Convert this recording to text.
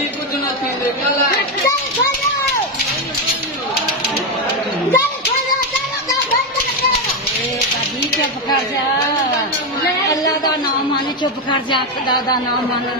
सिंधी कुछ न थींदे ॻाल्हाए चुप कर जा अल्लाह का नाम माने चुप कर जा खुदा का नाम माने